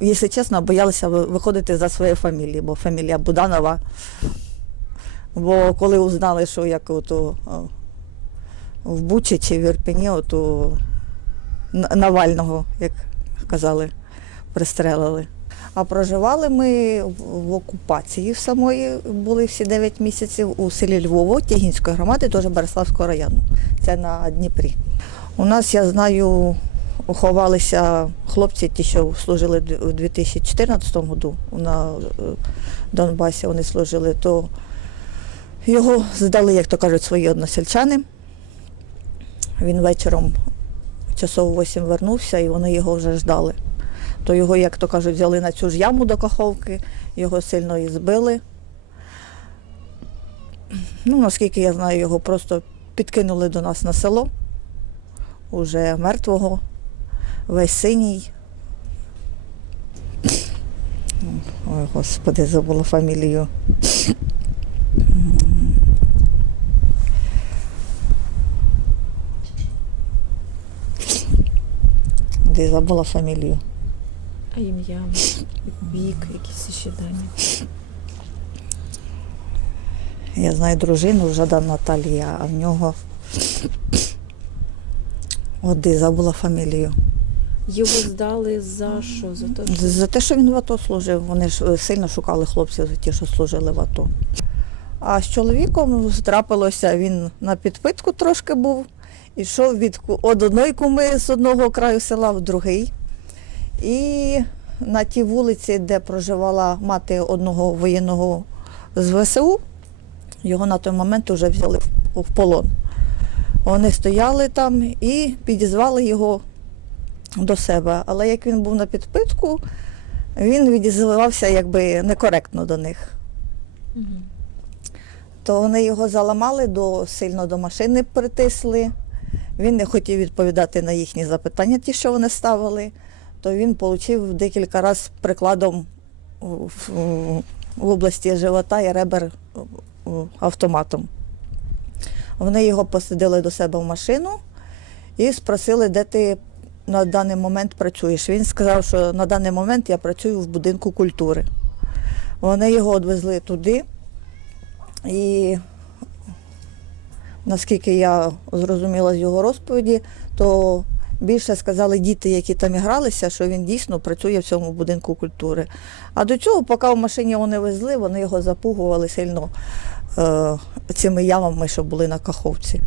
якщо чесно, боялися виходити за своєю фамілією, бо фамілія Буданова. Бо коли узнали, що як ото а, в Бучі чи в Ірпені, ото Н- Навального, як казали, пристрелили. А проживали ми в в окупації в самої, були всі 9 місяців у селі Львово, Тягінської громади, теж Береславського району. Це на Дніпрі. У нас, я знаю, ховалися хлопці, ті, що служили у 2014 году на е, Донбасі, вони служили, то його здали, як то кажуть, свої односельчани. Він вечором часов 8 вернувся, і вони його вже ждали. То його, як то кажуть, взяли на цю ж яму до каховки, його сильно і збили. Ну, наскільки я знаю, його просто підкинули до нас на село, уже мертвого, весь синій. Ой, господи, забула фамілію. Де забула фамілію. А ім'я, вік, якісь ще дані. Я знаю дружину Жадан Наталія, а в нього. От де забула фамілію. Його здали за що? За те, що За те, що він в АТО служив. Вони ж е, сильно шукали хлопців за ті, що служили в АТО. А з чоловіком трапилося, він на підпитку трошки був, ішов від од одної куми з одного краю села в другий. І на тій вулиці, де проживала мати одного воєнного з ВСУ, його на той момент вже взяли в полон. Вони стояли там і підізвали його до себе. Але як він був на підпитку, він відізвався якби некоректно до них. Мгм. То вони його заламали, до, сильно до машини притисли. Він не хотів відповідати на їхні запитання, ті, що вони ставили, то він отримав декілька разів прикладом в, в- в області живота і ребер автоматом. Вони його посадили до себе в машину і спросили, де ти на даний момент працюєш. Він сказав, що на даний момент я працюю в будинку культури. Вони його відвезли туди. І наскільки я зрозуміла з його розповіді, то більше сказали діти, які там гралися, що він дійсно працює в цьому будинку культури. А до цього, поки в машині вони везли, вони його запугували сильно е, цими ямами, що були на Каховці.